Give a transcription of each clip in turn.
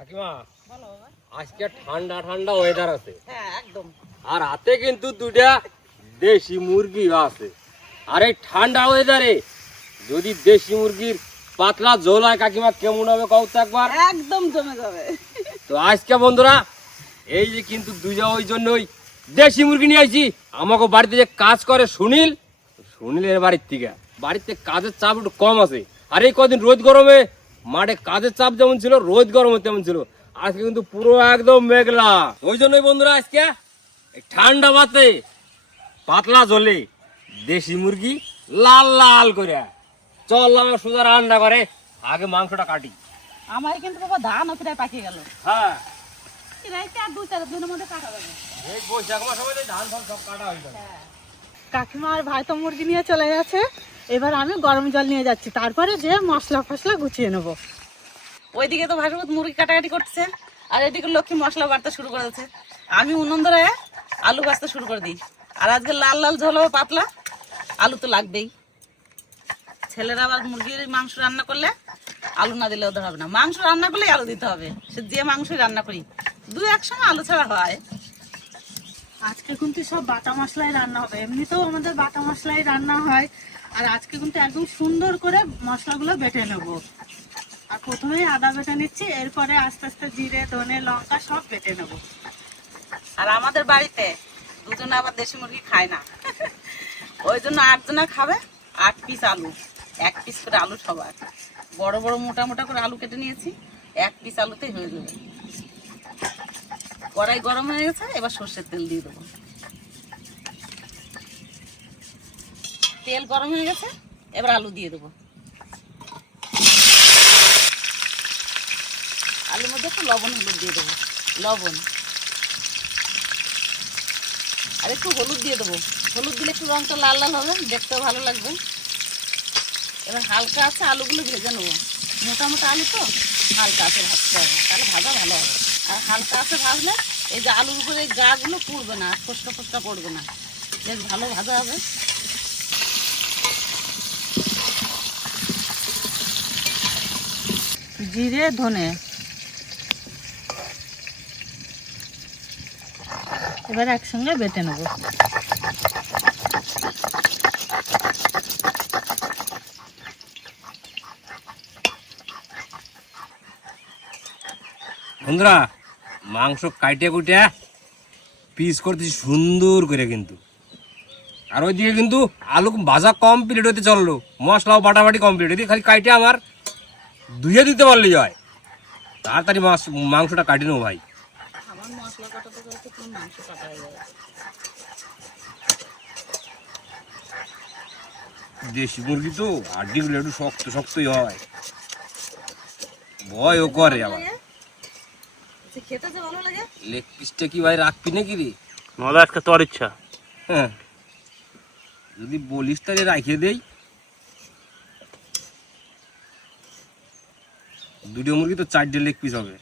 কাকিমা আজকে ঠান্ডা ঠান্ডা ওয়েদার আছে। হ্যাঁ একদম। আর হাতে কিন্তু দুটা দেশি মুরগি আছে। আর এই ঠান্ডা ওয়েদারে যদি দেশি মুরগির পাতলা ঝোল হয় কাকিমা কেমন হবে কও তো একবার। একদম জমে যাবে। তো আজকে বন্ধুরা এই যে কিন্তু দুইটা ওই জন্যই দেশি মুরগি নিয়ে আসছি। আমাকে বাড়িতে যে কাজ করে সুনীলের বাড়িতে কাজের চাপ একটু কম আছে। আর এই কদিন রোদ গরমে মাঠে কাজের চাপ যেমন ছিল রোদ গরমে তেমন ছিল। আজকে কিন্তু পুরো একদম মেঘলা। ওই জন্যই বন্ধুরা আজকে ঠান্ডা ভাতে পাতলা ঝোলে দেশি মুরগি লাল লাল করে চললাম সোজা রান্না করে। আগে মাংসটা কাটি। আমার কিন্তু বাবা ধান প্রায় পাকিয়ে গেল। হ্যাঁ কাকিমা আর ভাই তো মুরগি নিয়ে চলে গেছে। এবার আমি গরম জল নিয়ে যাচ্ছি, তারপরে যে মশলা ফসলা গুছিয়ে নেবো। ওইদিকে তো ভাসবত মুরগি কাটাকাটি করছে, আর এদিকে লক্ষ্মী মশলা বাড়তে শুরু করেছে। আমি উনুন ধরে আলু ভাজতে শুরু করে দিই। আর আজকে লাল লাল ঝোল হবে পাতলা, আলু তো লাগবেই। ছেলেরা আবার মুরগির মাংস রান্না করলে আলু না দিলে ওদের হবে না। মাংস রান্না করলে আলু দিতে হবে, সে যে মাংসই রান্না করি। দুই এক সময় আলু ছাড়া হয়। আজকে কিন্তু সব বাটা মশলাই রান্না হবে। এমনিতেও আমাদের বাটা মশলাই রান্না হয়। আর আজকে কিন্তু একদম সুন্দর করে মশলাগুলো বেটে নেব। আর প্রথমেই আদা বেটে নিচ্ছি, এরপরে আস্তে আস্তে জিরে ধনে লঙ্কা সব বেটে নেব। আর আমাদের বাড়িতে দুজনে আবার দেশি মুরগি খায় না, ওই জন্য 8 জনা খাবে। 8 পিস আলু, 1 পিস করে আলু সবার। বড় বড় মোটা মোটা করে আলু কেটে নিয়েছি, 1 পিস আলুতেই হয়ে যাবে। কড়াই গরম হয়ে গেছে, এবার সর্ষের তেল দিয়ে দেবো। তেল গরম হয়ে গেছে, এবার আলু দিয়ে দেবো। আলুর মধ্যে একটু লবণ হলুদ দিয়ে দেবো। লবণ আর একটু হলুদ দিয়ে দেবো। হলুদ দিলে একটু রঙটা লাল লাল হবে, দেখতেও ভালো লাগবে। এবার হালকা আছে আলুগুলো ভেজে নেবো। মোটা মোটা আলু তো হালকা আছে ভাজতে হবে, তাহলে ভাজা ভালো হবে। আর হালকা আছে ভাজলে এই যে আলুর উপরে এই গাগুলো পুড়বে না, ফোসকা ফোসকা পড়বে না, বেশ ভালো ভাজা হবে। জিরে ধনে এবার একসঙ্গে বেটে নেব। বন্ধুরা মাংস কাইটে কুটে পিস করতেছি সুন্দর করে কিন্তু। আর ওইদিকে কিন্তু আলু ভাজা কমপ্লিট হতে চললো, মশলাও বাটাবাটি কমপ্লিট। এদিকে খালি কাইটে আমার ধুয়ে দিতে পারলেই হয়। তাড়াতাড়ি মাংসটা কাটি নেবো ভাই। আমার মশলা কাটাতে কাটাতে পুরো মাংস কাটা হয়ে যাবে। দেশি মুরগি তো হাড্ডিগুলো একটু শক্ত শক্তই হয়, ভয়ও করে আবার। খেতে যে ভালো লাগে। লেগ পিসটা কি ভাই রাখবি নাকি রে? নাহলে আজকে তোর ইচ্ছা। হ্যাঁ যদি বলিস তাহলে রাখিয়ে দেই। দুটো মুরগি তো 4টে লেগ পিস হবে।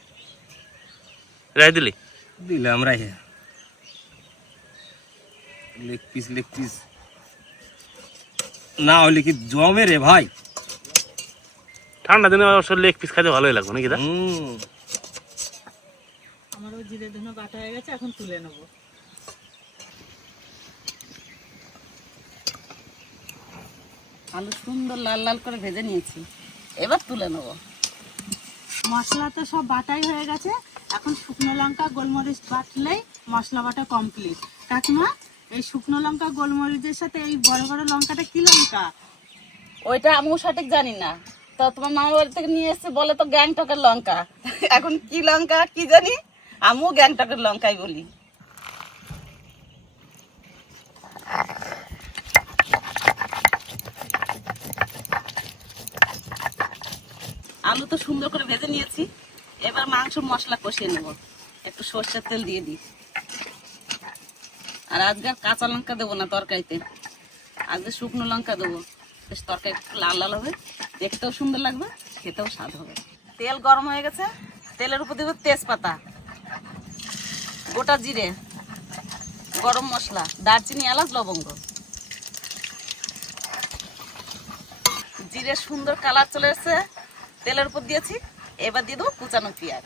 রাই দিলি দিলাম রাখে। লেগ পিস না হলে কি জমে রে ভাই। ঠান্ডা দিনে অবশ্য লেগ পিস খাইতে ভালোই লাগবে নাকি? আমারও জিরে ধনে বাটা হয়ে গেছে, এখন তুলে নেব। আলু সুন্দর লাল লাল করে ভেজে নিয়েছি, এবার তুলে নেব। মশলা তো সব বাটাই হয়ে গেছে, এখন শুকনো লঙ্কা গোলমরিচ বাটলেই মশলা বাটা কমপ্লিট। কাকিমা এই শুকনো লঙ্কা গোলমরিচের সাথে এই বড় বড় লঙ্কাটা কি লঙ্কা? ওইটা আমিও সঠিক জানি না, তো তোমার মামার বাড়ি থেকে নিয়ে এসেছে বলে তো গ্যাংটকের লঙ্কা। এখন কি লঙ্কা কি জানি, আমিও গ্যাংটকের লঙ্কাই বলি। আলু তো সুন্দর করে ভেজে নিয়েছি, এবার মাংস মশলা কষিয়ে নেব। একটু সর্ষের তেল দিয়ে দিই। আর আজকে আর কাঁচা লঙ্কা দেবো না তরকারিতে, আজকে শুকনো লঙ্কা দেবো। বেশ তরকারি একটু লাল লাল হবে, দেখতেও সুন্দর লাগবে, খেতেও স্বাদ হবে। তেল গরম হয়ে গেছে, তেলের উপর দেবো তেজপাতা, গোটা জিরে, গরম মশলা, দারচিনি এলাচ লবঙ্গ। জিরে সুন্দর কালার চলে এসেছে, তেলের উপর দিয়েছি, এবার দিয়ে দেবো কুচানো পেঁয়াজ।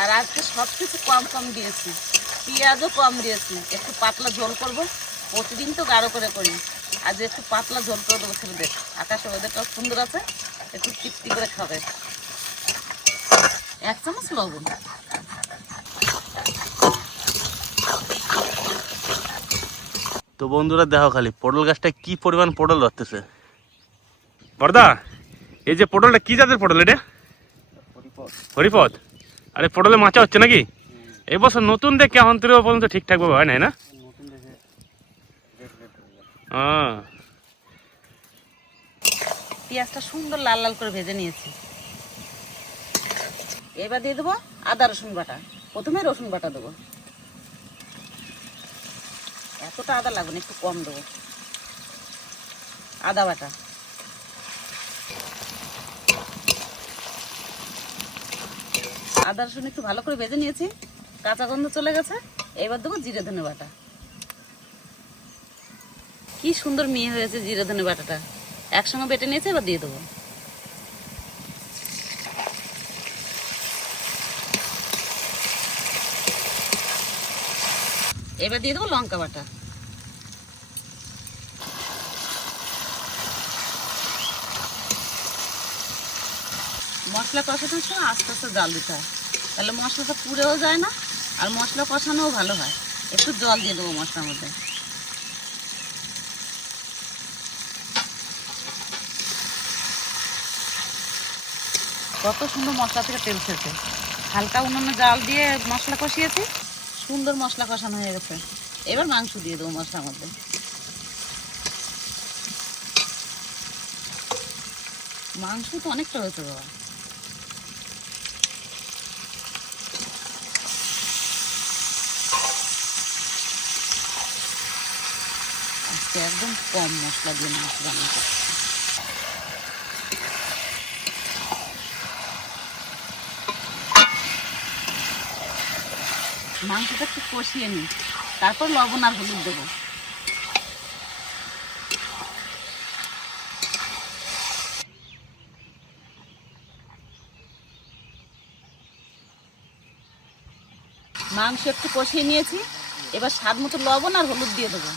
আর আজকে সব কিছু কম কম দিয়েছি, পেঁয়াজও কম দিয়েছি। একটু পাতলা ঝোল করব, প্রতিদিন তো গাঢ় করে করি, আজ একটু পাতলা ঝোল করে দেবো ছেলেদের। আকাশের ওদেরটাও সুন্দর আছে, একটু তৃপ্তি করে খাবে। 1 চামচ লবণ। তো বন্ধুরা দেখো খালি পটল গাছটা কি পরিমাণ পটল ধরতেছে। বর্দা, এই যে পটলটা কি জাতের পটল? এটা হরিপদ। আরে পটলে মাচা হচ্ছে নাকি? এই বছর নতুন দেখে এখন তো পর্যন্ত ঠিকঠাক ভাবে হয় নাই না? পেঁয়াজটা সুন্দর লাল লাল করে ভেজে নিয়েছি। এবার দিয়ে দেবো আদা রসুন বাটা। প্রথমে রসুন বাটা দেবো, এতটা আদা লাগবে না, একটু কম দেবো। আদা বাটা, আদা রসুন একটু ভালো করে ভেজে নিয়েছি, কাঁচা গন্ধ চলে গেছে। এবার দেবো জিরে ধনে বাটা। কি সুন্দর মিহি হয়েছে জিরে ধনে বাটাটা, একসঙ্গে বেটে নিয়েছে। এবার দিয়ে দেবো। এবার দিয়ে দেবো লঙ্কা বাটা। মশলা কষানোর সময় আস্তে আস্তে জাল দিতে হয়, তাহলে মশলাটা পুড়েও যায় না আর মশলা কষানোও ভালো হয়। একটু জল দিয়ে দেবো মশলার মধ্যে। কত সুন্দর মশলা থেকে তেল ছেড়েছে। হালকা উনুনে জাল দিয়ে মশলা কষিয়েছি, সুন্দর মশলা কষানো হয়ে গেছে। এবার মাংস দিয়ে দেবো মশলার মধ্যে। মাংস তো অনেকটা হয়েছে বাবা। আজকে একদম কম মশলা দিয়ে মাংস রান্না করছি। মাংসটা একটু কষিয়ে নিই, তারপর লবণ আর হলুদ দেবো। মাংস একটু কষিয়ে নিয়েছি, এবার স্বাদ মতো লবণ আর হলুদ দিয়ে দেবো।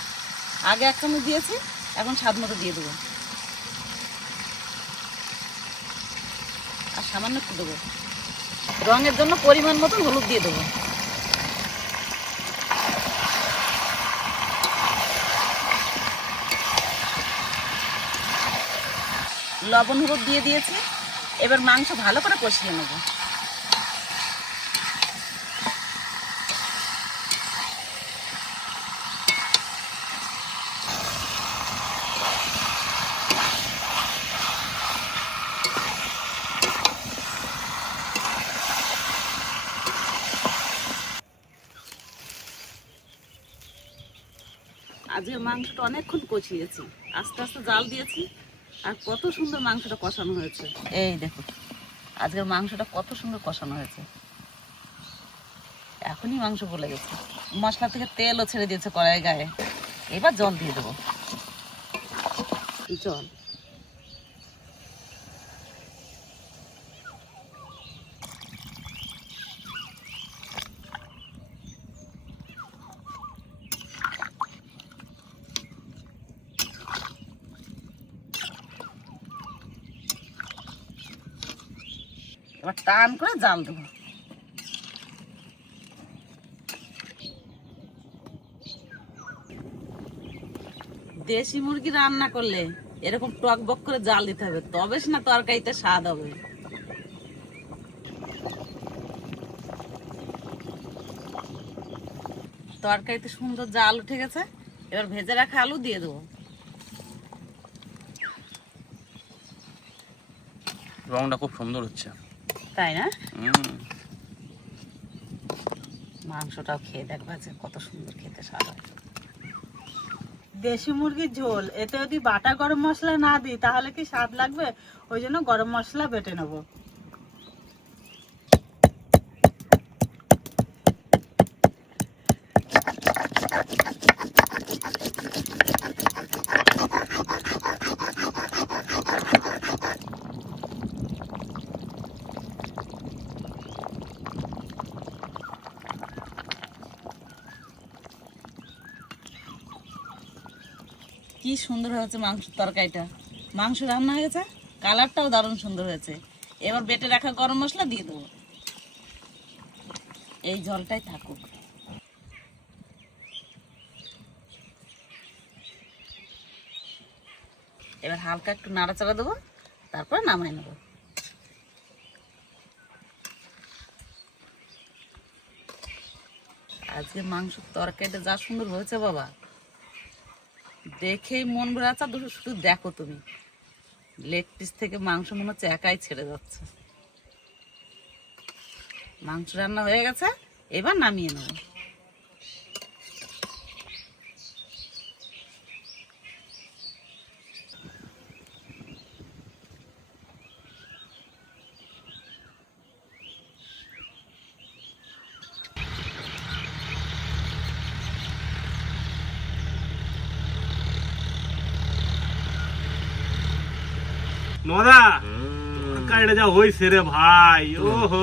আগে 1 চামচ দিয়েছি, এখন স্বাদ মতো দিয়ে দেবো। আর সামান্য একটু দেবো, রঙের জন্য পরিমাণ মতো হলুদ দিয়ে দেবো। লবণ হলুদ দিয়ে দিয়েছি, এবার মাংস ভালো করে কষিয়ে নেব। আজকের মাংসটা অনেকক্ষণ কষিয়েছি, আস্তে আস্তে জাল দিয়েছি, আর কত সুন্দর মাংসটা কষানো হয়েছে। এই দেখো আজকের মাংসটা কত সুন্দর কষানো হয়েছে। এখনই মাংস গলে গেছে, মশলা থেকে তেলও ছেড়ে দিয়েছে কড়াই গায়ে। এবার জল দিয়ে দেবো। জল এবার টান করে জাল দেবো। দেশি মুরগি রান্না করলে এরকম টক বক করে জাল দিতে হবে, তবে না তরকারিতে স্বাদ হবে। তরকারিতে সুন্দর জাল উঠে গেছে, এবার ভেজে রাখা আলু দিয়ে দেবো। রংটা খুব সুন্দর হচ্ছে, তাই না? মাংসটাও খেয়ে দেখবা যে কত সুন্দর খেতে স্বাদ হয়। দেশি মুরগির ঝোল, এতে যদি বাটা গরম মশলা না দিই তাহলে কি স্বাদ লাগবে? ওই জন্য গরম মশলা বেটে নেব। কি সুন্দর হয়েছে মাংসের তরকারিটা। মাংস রান্না হয়ে গেছে, কালারটাও দারুণ সুন্দর হয়েছে। এবার বেটে রাখা গরম মশলা দিয়ে দেবো, এই জলটাই থাকুক। এবার হালকা একটু নাড়াচাড়া দেবো, তারপর নামাই নেবো। আজকে মাংসের তরকারিটা যা সুন্দর হয়েছে বাবা, দেখেই মন ভরে আছে। শুধু দেখো তুমি, লেগ পিস থেকে মাংস মনে হচ্ছে একাই ছেড়ে যাচ্ছে। মাংস রান্না হয়ে গেছে, এবার নামিয়ে নেব। নদা তরকারিটা যা হয়েছে রে ভাই, ও হো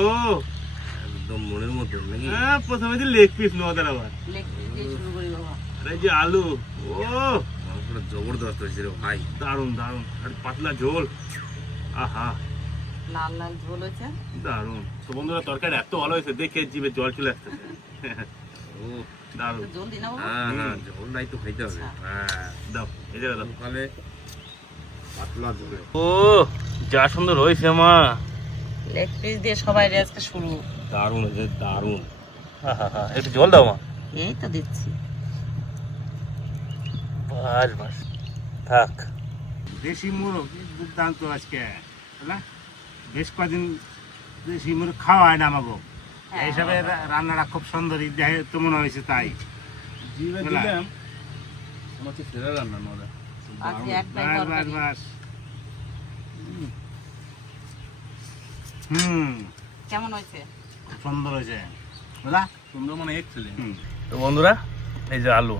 একদম মনের মতো নাকি? হ্যাঁ, প্রথমে যে লেগ পিস নদার, আবার লেগ পিস দিয়ে শুরু করি বাবা। আর এই যে আলু, ও মাংসটা জবরদস্ত হয়েছে রে ভাই। দারুন দারুন। আর পাতলা ঝোল, আহা লাল লাল ঝোল হয়েছে। দারুন। তো বন্ধুরা তরকারি এত ভালো হয়েছে, দেখে জিভে জল চলে আসতেছে। ও দারুন। একটু ঝোল দিই না বাবা? হ্যাঁ হ্যাঁ, ঝোলটাই তো খাইতে হবে। হ্যাঁ, দাও, এই জায়গা দাও। সকালে পাতলা ঝোলে। ও যা সুন্দর হয়েছে মা। লেগ পিস দিয়ে সবাই আজকে শুরু। দারুণ হয়েছে, দারুণ। একটু জল দাও মা। এই তো দিচ্ছি। বাস বাস, থাক। দেশি মুরগ দুর্দান্ত আজকে, বুঝলা? বেশ কদিন দেশি মুরগ খাওয়া হয় না আমাকে, এই হিসাবে রান্নাটা খুব সুন্দরই দেখে তো মনে হয়েছে তাই। জিভে বুঝলা? দিলাম, আমার তো সেরা রান্না নদা। আজকে একটাই বাস বাস তরকারি। বাস। কেমন হয়েছে? খুব সুন্দর হয়েছে, বুঝলা? সুন্দর মানে এক্সেলেন্ট। হুম। তো বন্ধুরা, এই যে আলু,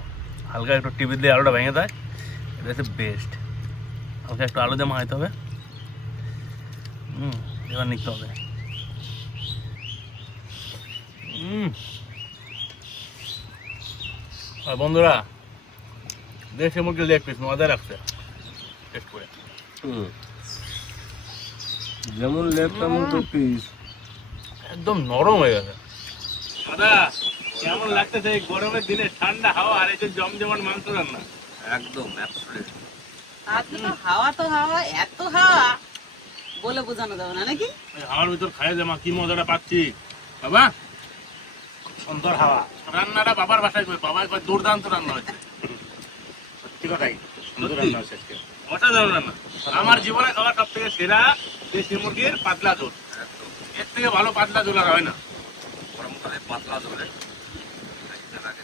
হালকা একটু টিপি দিয়ে আলুটা ভেঙে দেয়, এটা হচ্ছে বেস্ট। হালকা একটু আলু দিয়ে মাখাইতে হবে। এবার নিতে হবে। আর বন্ধুরা, দেশি মুরগির লেগ পিস মজা রাখছে টেস্ট করে। যেমন লেগ তেমন তো পিস। একদম নরম হয়ে গেছে। দাদা কেমন লাগতেছে এই গরমের দিনে ঠান্ডা হাওয়া আর এই যে জমজমাট মাংস রান্না? একদম অ্যাবসলিউট। আজকে তো হাওয়া, এত হাওয়া বলে বোঝানো যাবে না নাকি? এই হাওয়ার ভিতর খাই জামা কি মজাটা পাচ্ছি বাবা। সুন্দর হাওয়া, রান্নাটা বাবার বাসায় কই, বাবার কই দুর্দান্ত রান্না হয়েছে। সত্যি কথাই সুন্দর সত্যি? রান্না হয়েছে আজকে। অসাধারণ রান্না। আমার জীবনে খাওয়া সব থেকে সেরা দেশি মুরগির পাতলা ঝোল। একদম এর থেকে ভালো পাতলা ঝোল আর হয় না। গরমকালে পাতলা ঝোলে খাইতে লাগে।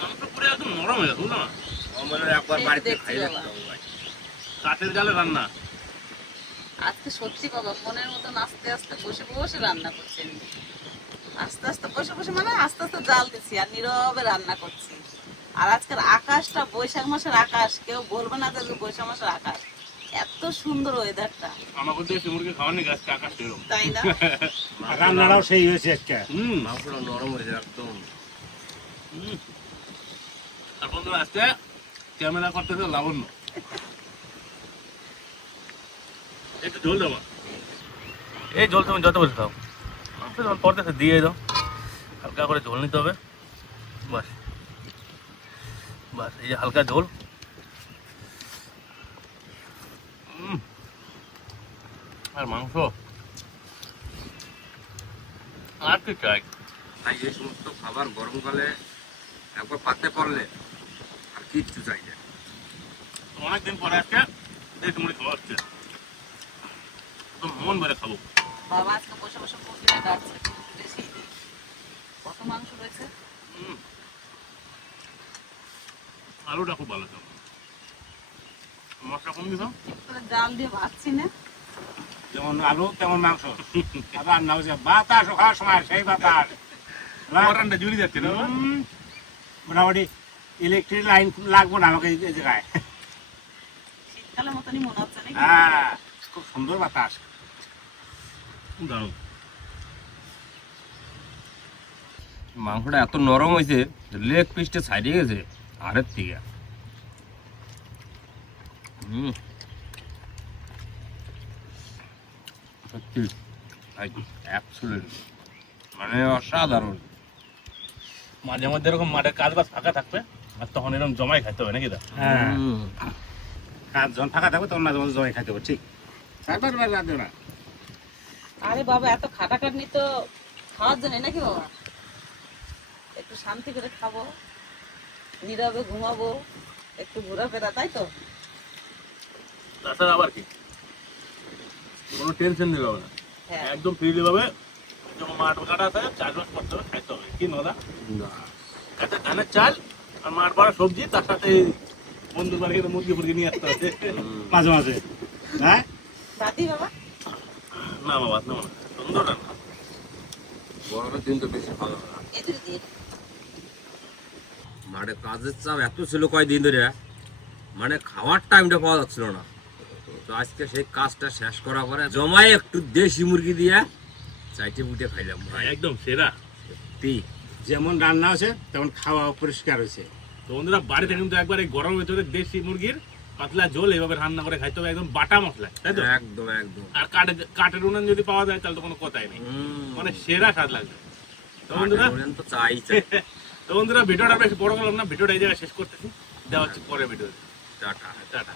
মাংস পুরো একদম নরম হয়ে গেছে, বুঝলো না? আমার একবার সেই বাড়িতে দেখছি খাই বাবা। দেখতে হবে ভাই। কাঠের জালে রান্না। আজকে সত্যি বাবা ফোনের মতন আস্তে আস্তে বসে বসে রান্না করছেন। আস্তে আস্তে বসে বসে মানে আস্তে আস্তে জাল দিচ্ছি আর নীরবে রান্না করছি। আর আজকের আকাশটা বৈশাখ মাসের আকাশ, কেউ বলবে না যে বৈশাখ মাসের আকাশ। এত সুন্দর ওয়েদারটা, আমাকে দেশি মুরগি খাওয়ানি গাছকে আকাশ এরকম। তাই না? আর রান্নাটাও সেই হয়েছে আজকে। মাংসটা নরম হয়েছে একদম। আর বন্ধুরা আজকে ক্যামেরা করতেছে লাবণ্য। একটু ঝোল দেবো। এই ঝোল তুমি যত বসে খাও, যখন পড়তেছে দিয়ে দাও, হালকা করে ঝোল নিতে হবে। বাস বাস, এই যে হালকা ঝোল। আর মাংস আর কি চাই? তাই এই সমস্ত খাবার গরমকালে একবার পাতে পড়লে আর কিচ্ছু চাই না। অনেকদিন পরে আজকে দেশি মুড়ি খাওয়া হচ্ছে, তো মন ভরে খাবো। বাবা আজকে বসে বসে মুরগিটা কাটছে, বেশি কত মাংস রয়েছে। আলুটা খুব ভালো ছিল, মশলা কম দিত। ঠিক করে জাল দিয়ে ভাজছি না। যেমন আলু তেমন মাংস। আর রান্না হয়েছে বাতাস, খাওয়ার সময় সেই বাতাস। বুঝলা? মটনটা জুড়ি যাচ্ছে না বাবা? মোটামুটি ইলেকট্রিক লাইন লাগবো না আমাকে এই জায়গায়। শীতকালের মতনই মনে হচ্ছে নাকি? হ্যাঁ, খুব সুন্দর বাতাস। দারুণ। মাংসটা এত নরম হয়েছে, লেগ পিসটা ছাড়িয়ে গেছে আরের থেকে। সত্যি অ্যাবসলিউট মানে অসাধারণ। মাঝে মধ্যে এরকম মাঠে কাজ বাজ ফাঁকা থাকবে আর তখন এরকম জমাই খাইতে হবে নাকি দা? হ্যাঁ, কাজ যখন ফাঁকা থাকবে তখন মাঝে মাঝে জমাই খাইতে হবে, ঠিক। চারবার বার রাখবে না। আরে বাবা, এত খাটাখাটনি তো খাওয়ার জন্য নাকি বাবা? একটু শান্তি করে খাবো, নীরবে ঘুমাবো, একটু ঘোরাফেরা, তাই তো? তাছাড়া আবার কি, কোনো টেনশন নিতে হবে না, হ্যাঁ। একদম ফ্রিলি ভাবে যখন মাঠ কাটা আছে চাষবাস করতে হবে, খাইতে হবে, কি নদা? একটা ধানের চাল আর মাঠ পাড়া সবজি, তার সাথে বন্ধু বাড়ি মুরগি ফুরগি নিয়ে আসতে হবে। মাঝে মাঝে, হ্যাঁ। বাদি বাবা, না বাবা, না বাবা, সুন্দর রান্না। গরমের দিন তো বেশি ভালো না। এদিকে দিয়ে মাঠে কাজের চাপ এত ছিল কয়দিন ধরে, মানে খাওয়ার টাইমটা পাওয়া যাচ্ছিল না। তো আজকে সেই কাজটা শেষ করার পরে জমায় একটু দেশি মুরগি দিয়ে চাইটে বুটে খাইলাম ভাই, একদম সেরা। সত্যি। যেমন রান্না হয়েছে তেমন খাওয়া পরিষ্কার হয়েছে। তো বন্ধুরা, বাড়িতে কিন্তু একবার এই গরমের ভিতরে দেশি মুরগির পাতলা ঝোল এইভাবে রান্না করে খাইতে হবে, একদম বাটা মশলা, তাই তো? একদম একদম। আর কাঠের উনান যদি পাওয়া যায় তাহলে তো কোনো কথাই নেই, মানে সেরা স্বাদ লাগবে। তো বন্ধুরা, তো চাই চাই। তো বন্ধুরা, ভিডিওটা বেশি বড় করলাম না, ভিডিওটা এই জায়গায় শেষ করতেছি, দেওয়া হচ্ছে পরের ভিডিওতে। টাটা। টাটা।